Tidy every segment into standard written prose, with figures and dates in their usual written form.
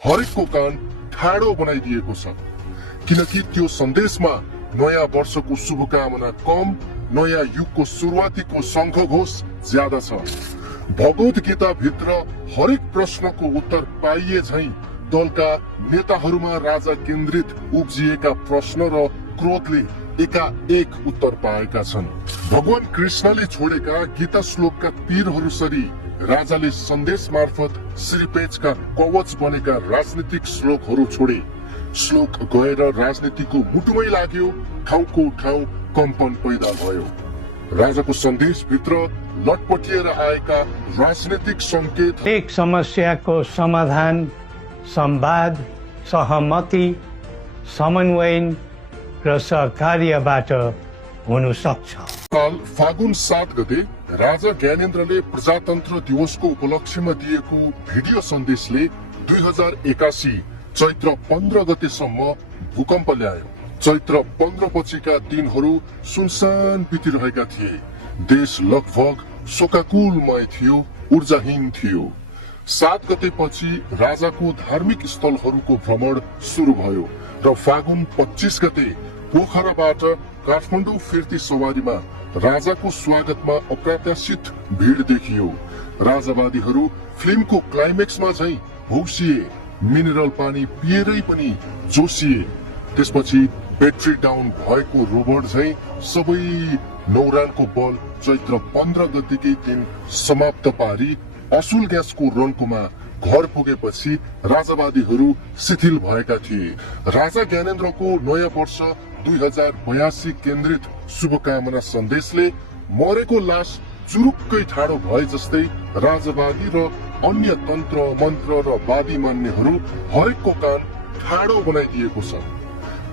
हरेकको कान ठाडो बनाइदिएको छ, किनकि त्यो सन्देशमा नयाँ वर्षको शुभकामना कम, नयाँ युगको सुरुवातीको शङ्खघोष ज्यादा छ। भगवत गीता भित्र हरेक प्रश्नको उत्तर पाइए झैं दलका नेताहरूमा राजा केन्द्रित उब्जिएका प्रश्न र क्रोधले एकाएक उत्तर पाएका छन्। भगवान कृष्णले छोडेका गीता श्लोकका तीरहरू सरी राजाले सन्देश मार्फत श्रीपेचका कवच बनेका राजनीतिक श्लोकहरू छोडे। श्लोक गएर राजनीतिको मुटुमै लाग्यो, ठाउँको ठाउँ कम्पन पैदा भयो। राजाको सन्देश भित्र लटपटिएर आएका राजनीतिक संकेत एक समस्याको समाधान संवाद, सहमति, समन्वयन र सहकार्यबाट हुन सक्छ। काल फागुन 7 गते राजा ज्ञानेन्द्रले प्रजातन्त्र दिवसको उपलक्ष्यमा दिएको भिडियो सन्देशले 2081 चैत्र 15 गतेसम्म भूकम्प ल्यायो। चैत्र 15 पछिका दिनहरू सुनसान बितिरहेका थिए। देश लगभग शोकाकुलमय थियो, ऊर्जाहीन थियो। 7 गते पछि राजाको धार्मिक स्थलहरूको भ्रमण सुरु भयो र फागुन 25 गते पोखराबाट काठमाडौँ फिर्ती सवारीमा राजाको स्वागतमा अप्रत्याशित भिड देखियो। राजावादीहरू फिल्मको क्लाइमेक्समा झैं हौसिए, मिनरल पानी पिएरै पनि जोसिए। त्यसपछि ब्याट्री डाउन भएको रोबोट झैं सबै नौरानको बल चैत्र 15 गतेकै दिन समाप्त पारी असुल ग्यासको रन्कोमा घर पुगेपछि राजावादीहरू शिथिल भएका थिए। राजा ज्ञानेन्द्रको नयाँ वर्ष 2082 केन्द्रित शुभकामना सन्देशले मरेको लास चुरुक्कै ठाडो भए जस्तै राजावादी र अन्य तन्त्र मन्त्र र वादी मान्नेहरू हरेकको कान ठाडो बनाइदिएको छ,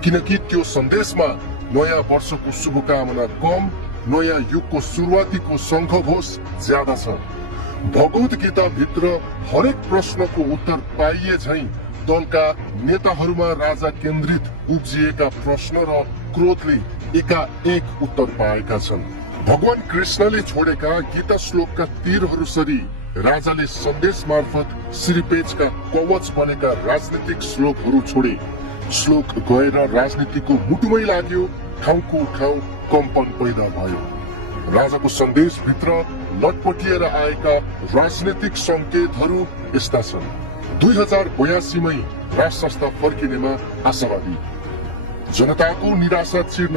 किनकि त्यो सन्देशमा नयाँ वर्षको शुभकामना कम, नयाँ युगको सुरुवातीको शङ्खघोष ज्यादा छ। भगवत गीता भित्र हरेक प्रश्नको उत्तर पाइए झैं दलका नेताहरूमा राजा केन्द्रित उब्जिएका प्रश्न र क्रोधले एकाएक उत्तर पाएका छन्। भगवान कृष्णले छोडेका गीता श्लोकका तीरहरू सरी राजाले सन्देश मार्फत श्रीपेचका कवच बनेका राजनीतिक श्लोकहरू छोडे। श्लोक गएर राजनीतिको मुटुमै लाग्यो, ठाउँको ठाउँ कम्पन पैदा भयो। राजाको सन्देश भित्र लटपटिएर आएका राजनीतिक संकेतहरू यस्ता छन्। 2082 मै राज संस्था फर्किनेमा आशावादी। जनताको निराशा चिर्न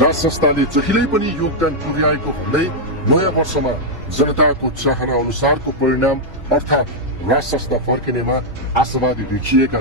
राज संस्थाले जहिल्यै पनि योगदान पुर्याएको भन्दै नयाँ वर्षमा जनताको चाहना अनुसारको परिणाम अर्थात् राज संस्था फर्किनेमा आशावादी देखिएका